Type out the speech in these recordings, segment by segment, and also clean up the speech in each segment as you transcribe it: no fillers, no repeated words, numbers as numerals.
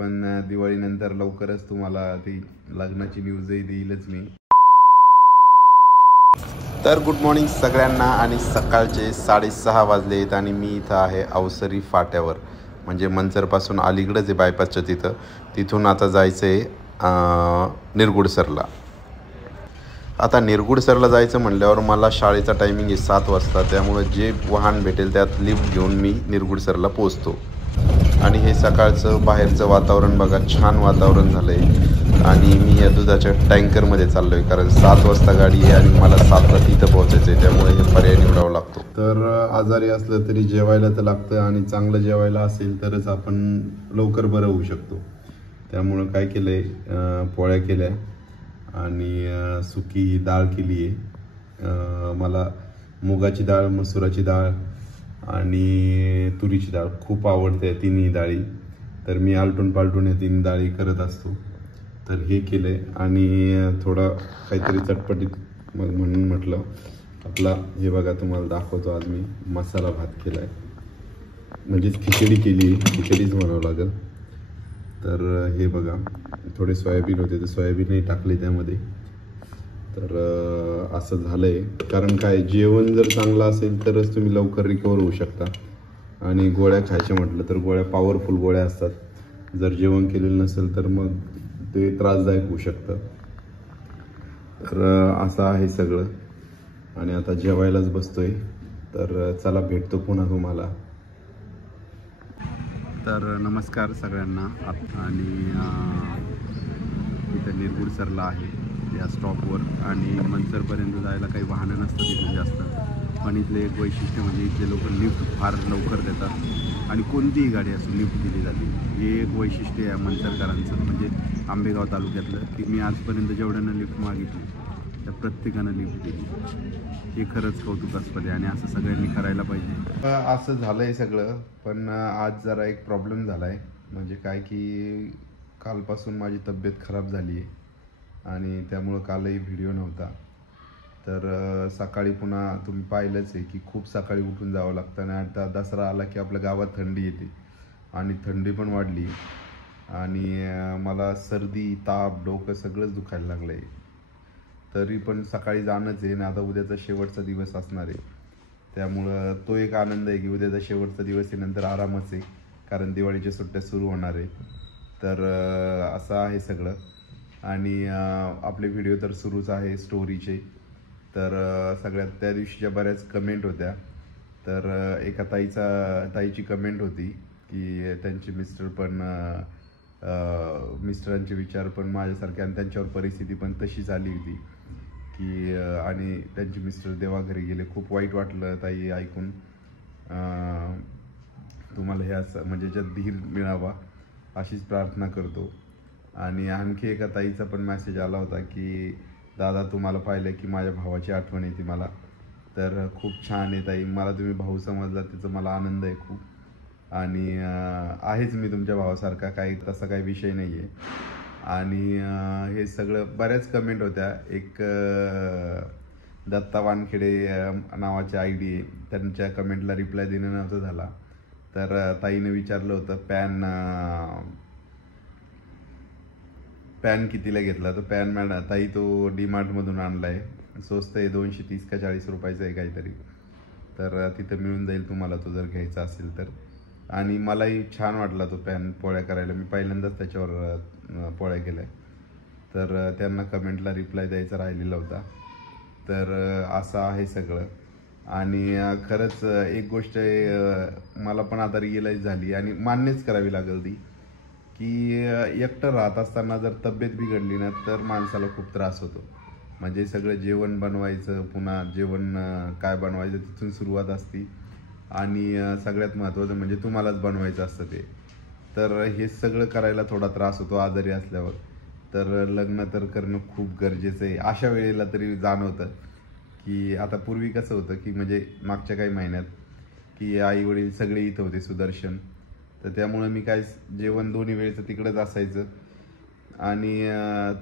पण दिवाळीनंतर लवकरच तुम्हाला ती लग्नाची न्यूजही देईलच मी. तर गुड मॉर्निंग सगळ्यांना. आणि सकाळचे 6:30 वाजले आहेत आणि मी इथं आहे अवसरी फाट्यावर, म्हणजे मंचरपासून अलीकडंच आहे बायपासच्या तिथं. तिथून आता जायचं आहे निरगुडसरला. आता निरगुडसरला जायचं म्हटल्यावर मला शाळेचा टायमिंग आहे 7 वाजता, त्यामुळं जे वाहन भेटेल त्यात लिफ्ट घेऊन मी निरगुडसरला पोचतो. आणि हे सकाळचं बाहेरचं वातावरण बघा, छान वातावरण झालं आहे. आणि मी या दुधाच्या टँकरमध्ये चाललो आहे, कारण 7 वाजता गाडी आहे आणि मला 7ला तिथं पोहोचायचं आहे, त्यामुळे हे पर्याय निवडावा लागतो. तर आजारी असलं तरी जेवायला तर लागतं, आणि चांगलं जेवायला असेल तरच आपण लवकर बरं होऊ शकतो. त्यामुळं काय केलं आहे, पोळ्या केल्या आणि सुकी डाळ केली आहे. मला मुगाची डाळ, मसुराची डाळ आणि तुरीची डाळ खूप आवडते, तिन्ही डाळी. तर मी आलटून पालटून या 3 डाळी करत असतो. तर हे केलं आहे आणि थोडा काहीतरी चटपटीत म्हणून म्हटलं आपला, हे बघा तुम्हाला दाखवतो. आज मी मसाला भात केला आहे, म्हणजेच खिचडी केली आहे, खिचडीच म्हणावं लागेल. तर हे बघा, थोडे सोयाबीन होते तर सोयाबीनही टाकले त्यामध्ये. तर असं झालं आहे, कारण काय, जेवण जर चांगलं असेल तरच तुम्ही लवकर रिकवर होऊ शकता. आणि गोळ्या खायच्या म्हटलं तर गोळ्या पॉवरफुल गोळ्या असतात, जर जेवण केलेलं नसेल तर मग ते त्रासदायक होऊ शकतं. तर असं आहे सगळं, आणि आता जेवायलाच बसतोय. तर चला, भेटतो पुन्हा तुम्हाला. तर नमस्कार सगळ्यांना. आणि इथं निरगुडसरला आहे या स्टॉपवर, आणि मंचरपर्यंत जायला काही वाहनं नसतात इथून जास्त. पण इथले एक वैशिष्ट्य म्हणजे इथले लोक लिफ्ट फार लवकर देतात, आणि कोणतीही गाडी असो लिफ्ट दिली जाते. हे एक वैशिष्ट्य आहे मंचरकरांचं, म्हणजे आंबेगाव तालुक्यातलं, की मी आजपर्यंत जेवढ्यांना लिफ्ट मागितली त्या प्रत्येकानं लिफ्ट दिली. हे खरंच कौतुकास्पद आहे, आणि असं सगळ्यांनी करायला पाहिजे. असं झालं आहे सगळं, पण आज जरा एक प्रॉब्लेम झाला आहे. म्हणजे काय की कालपासून माझी तब्येत खराब झाली आहे, आणि त्यामुळं कालही व्हिडिओ नव्हता. तर सकाळी पुन्हा तुम्ही पाहिलंच आहे की खूप सकाळी उठून जावं लागतं. आणि आता दसरा आला की आपल्या गावात थंडी येते, आणि थंडी पण वाढली, आणि मला सर्दी, ताप, डोकं सगळंच दुखायला लागलं आहे. तरी पण सकाळी जाणंच आहे, आणि आता उद्याचा शेवटचा दिवस असणार आहे. त्यामुळं तो एक आनंद आहे की उद्याचा शेवटचा दिवस आहे, नंतर आरामच आहे, कारण दिवाळीच्या सुट्ट्या सुरू होणार आहे. तर असं आहे सगळं. आणि आपले व्हिडिओ तर सुरूच आहे स्टोरीचे. तर सगळ्यात त्या दिवशीच्या बऱ्याच कमेंट होत्या. तर एका ताईची कमेंट होती की त्यांचे मिस्टर पण, मिस्टरांचे विचार पण माझ्यासारखे, आणि त्यांच्यावर परिस्थिती पण तशीच आली होती की, आणि त्यांचे मिस्टर देवाघरी गेले. खूप वाईट वाटलं ताई ऐकून. तुम्हाला हे असं म्हणजे ज्यात धीर मिळावा अशीच प्रार्थना करतो. आणि आणखी एका ताईचा पण मेसेज आला होता की दादा, तुम्हाला पाहिलं की माझ्या भावाची आठवण येते मला. तर खूप छान आहे ताई, मला तुम्ही भाऊ समजला त्याचा मला आनंद आहे खूप. आणि आहेच मी तुमच्या भावासारखा, काही तसा काही विषय नाही आहे. आणि हे सगळं बऱ्याच कमेंट होत्या. एक दत्ता वानखेडे नावाची ID आहे, त्यांच्या कमेंटला रिप्लाय देणं नव्हतं झाला. तर ताईने विचारलं होतं पॅन कितीला घेतला. तो पॅन मॅडम ताई तो DMartमधून आणला आहे, स्वस्त आहे, 230 का 40 रुपयाचं आहे काहीतरी. तर तिथं मिळून जाईल तुम्हाला तो जर घ्यायचा असेल तर. आणि मलाही छान वाटला तो पॅन पोळ्या करायला, मी पहिल्यांदाच त्याच्यावर पोळ्या केल्या. तर त्यांना कमेंटला रिप्लाय द्यायचा राहिलेला होता. तर असं आहे सगळं. आणि खरंच एक गोष्ट मला पण आता रिअलाईज झाली, आणि मान्यच करावी लागेल ती, की एकटं राहत असताना जर तब्येत बिघडली ना तर माणसाला खूप त्रास होतो. म्हणजे सगळं जेवण बनवायचं, पुन्हा जेवण काय बनवायचं तिथून सुरुवात असते, आणि सगळ्यात महत्त्वाचं म्हणजे तुम्हालाच बनवायचं असतं ते. तर हे सगळं करायला थोडा त्रास होतो आजारी असल्यावर. तर लग्न तर करणं खूप गरजेचं आहे. अशा वेळेला तरी जाणवतं की आता पूर्वी कसं होतं की म्हणजे मागच्या काही महिन्यात की आई वडील सगळे इथं होते सुदर्शन, तर त्यामुळं मी काय जेवण दोन्ही वेळेचं तिकडंच असायचं, आणि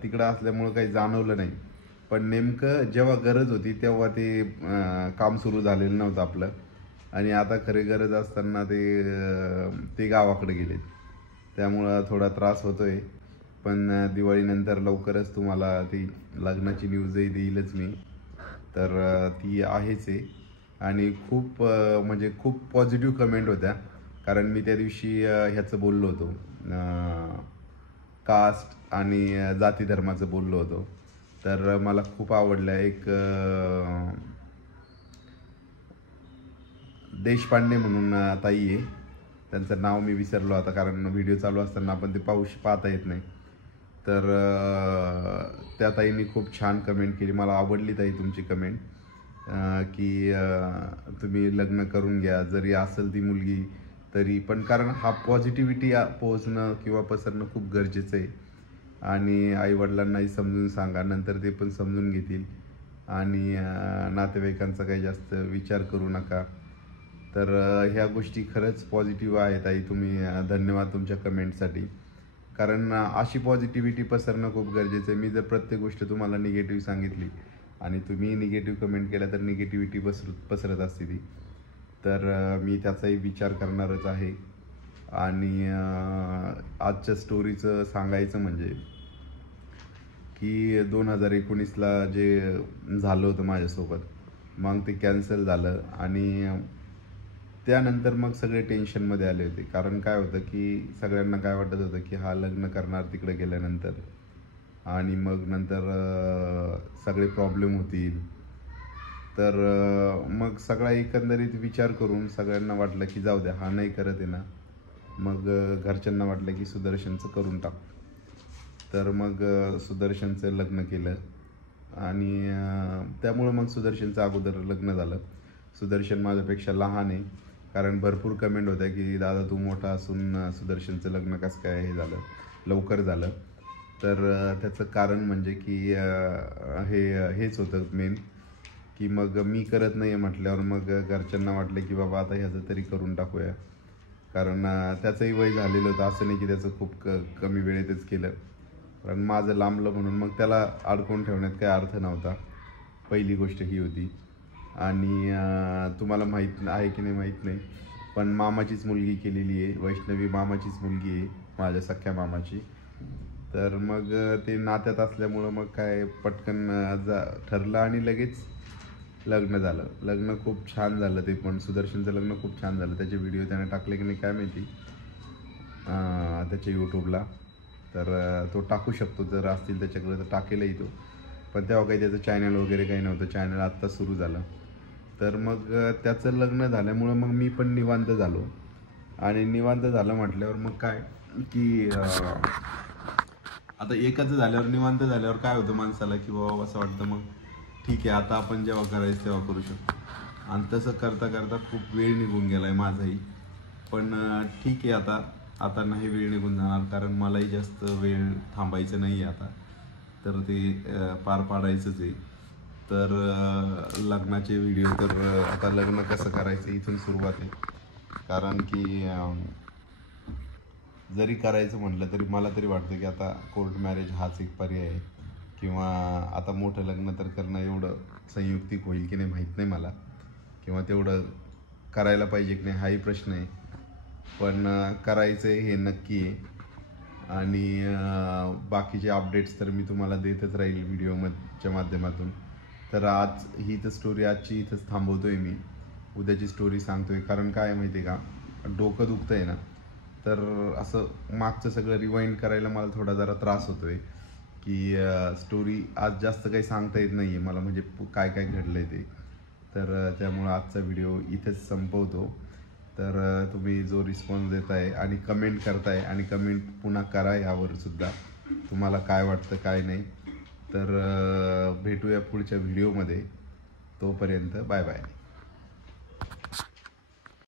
तिकडं असल्यामुळं काही जाणवलं नाही. पण नेमकं जेव्हा गरज होती तेव्हा ते काम सुरू झालेलं नव्हतं आपलं, आणि आता खरी गरज असताना ते गावाकडे गेलेत. त्यामुळं थोडा त्रास होतो आहे. पण दिवाळीनंतर लवकरच तुम्हाला ती लग्नाची न्यूजही देईलच मी. तर ती आहेच आहे. आणि खूप म्हणजे खूप पॉझिटिव्ह कमेंट होत्या. कारण मी त्या दिवशी ह्याचं बोललो होतो, कास्ट आणि जाती धर्माचं बोललो होतो. तर मला खूप आवडलं. एक देशपांडे म्हणून ताई आहे, त्यांचं नाव मी विसरलो आता, कारण व्हिडिओ चालू असताना आपण ते पाहता येत नाही. तर त्या ताईंनी खूप छान कमेंट केली. मला आवडली ताई तुमची कमेंट, की तुम्ही लग्न करून घ्या, जरी असेल ती मुलगी तरी पण, कारण हा पॉझिटिव्हिटी पोहोचणं किंवा पसरणं खूप गरजेचं आहे. आणि आईवडिलांनाही समजून सांगा, नंतर ते पण समजून घेतील. आणि नातेवाईकांचा काही जास्त विचार करू नका. तर ह्या गोष्टी खरंच पॉझिटिव्ह आहेत आई. तुम्ही धन्यवाद तुमच्या कमेंटसाठी. कारण अशी पॉझिटिव्हिटी पसरणं खूप गरजेचं आहे. मी जर प्रत्येक गोष्ट तुम्हाला निगेटिव्ह सांगितली आणि तुम्ही निगेटिव्ह कमेंट केल्या तर निगेटिव्हिटी पसरत असते ती. तर मी त्याचाही विचार करणारच आहे. आणि आजच्या स्टोरीचं सांगायचं म्हणजे की 2019ला जे झालं होतं माझ्यासोबत, मग ते कॅन्सल झालं. आणि त्यानंतर मग सगळे टेन्शनमध्ये आले होते. कारण काय होतं की सगळ्यांना काय वाटत होतं की हा लग्न करणार तिकडे गेल्यानंतर, आणि मग नंतर सगळे प्रॉब्लेम होतील. तर मग सगळा एकंदरीत विचार करून सगळ्यांना वाटलं की जाऊ द्या, हा नाही करत आहे ना. मग घरच्यांना वाटलं की सुदर्शनचं करून टाक. तर मग सुदर्शनचं लग्न केलं. आणि त्यामुळं मग सुदर्शनचं अगोदर लग्न झालं. सुदर्शन माझ्यापेक्षा लहान आहे. कारण भरपूर कमेंट होत्या की दादा तू मोठा असून सुदर्शनचं लग्न कसं काय हे झालं, लवकर झालं. तर त्याचं कारण म्हणजे की हेच होतं मेन, की मग मी करत नाही आहे म्हटल्यावर मग घरच्यांना वाटलं की बाबा आता ह्याचं तरी करून टाकूया. कारण त्याचंही वय झालेलं होतं, असं नाही की त्याचं खूप कमी वेळेतच केलं. कारण माझं लांबलं म्हणून मग त्याला अडकवून ठेवण्यात काही अर्थ नव्हता. पहिली गोष्ट ही होती. आणि तुम्हाला माहीत आहे की नाही माहीत नाही, पण मामाचीच मुलगी केलेली आहे. वैष्णवी मामाचीच मुलगी आहे, माझ्या सख्या मामाची. तर मग ते नात्यात असल्यामुळं मग काय पटकन ठरलं आणि लगेच लग्न झालं. लग्न खूप छान झालं. ते पण सुदर्शनचं लग्न खूप छान झालं. त्याचे व्हिडिओ त्याने टाकले की नाही काय माहिती त्याच्या यूट्यूबला. तर तो टाकू शकतो, जर असतील त्याच्याकडे तर टाकेलही तो. पण तेव्हा काही त्याचं चॅनल वगैरे काही नव्हतं. चॅनल आत्ता सुरू झालं. तर मग त्याचं लग्न झाल्यामुळं मग मी पण निवांत झालो. आणि निवांत झालं म्हटल्यावर मग काय की आता एकाचं झाल्यावर, निवांत झाल्यावर काय होतं माणसाला की बाबा असं वाटतं मग ठीक आहे, आता आपण जेव्हा करायचं तेव्हा करू शकतो. आणि तसं करता करता खूप वेळ निघून गेला आहे माझाही. पण ठीक आहे, आता नाही वेळ निघून जाणार, कारण मलाही जास्त वेळ थांबायचं नाही आहे आता. तर ते पार पाडायचंच आहे. तर लग्नाचे व्हिडिओ, तर आता लग्न कसं करायचं इथून सुरुवात आहे. कारण की जरी करायचं म्हटलं तरी मला तरी वाटतं की आता कोर्ट मॅरेज हाच एक पर्याय आहे. किंवा आता मोठं लग्न तर करणं एवढं संयुक्तिक होईल की नाही माहीत नाही मला, किंवा तेवढं करायला पाहिजे की नाही हाही प्रश्न आहे. पण करायचं आहे हे नक्की आहे. आणि बाकीचे अपडेट्स तर मी तुम्हाला देतच राहील व्हिडिओच्या माध्यमातून. तर आज ही तर स्टोरी आजची इथंच थांबवतो आहे मी. उद्याची स्टोरी सांगतो आहे. कारण काय माहिती आहे का, डोकं दुखतं आहे ना, तर असं मागचं सगळं रिवाइंड करायला मला थोडा जरा त्रास होतो आहे. की स्टोरी आज जास्त काही सांगता येत नाही आहे मला, म्हणजे काय काय घडलं आहे ते. तर त्यामुळं आजचा व्हिडिओ इथेच संपवतो. तर तुम्ही जो रिस्पॉन्स देताय आणि कमेंट करताय, आणि कमेंट पुन्हा करा यावर सुद्धा, तुम्हाला काय वाटतं काय नाही. तर भेटूया पुढच्या व्हिडिओमध्ये. तोपर्यंत बाय बाय.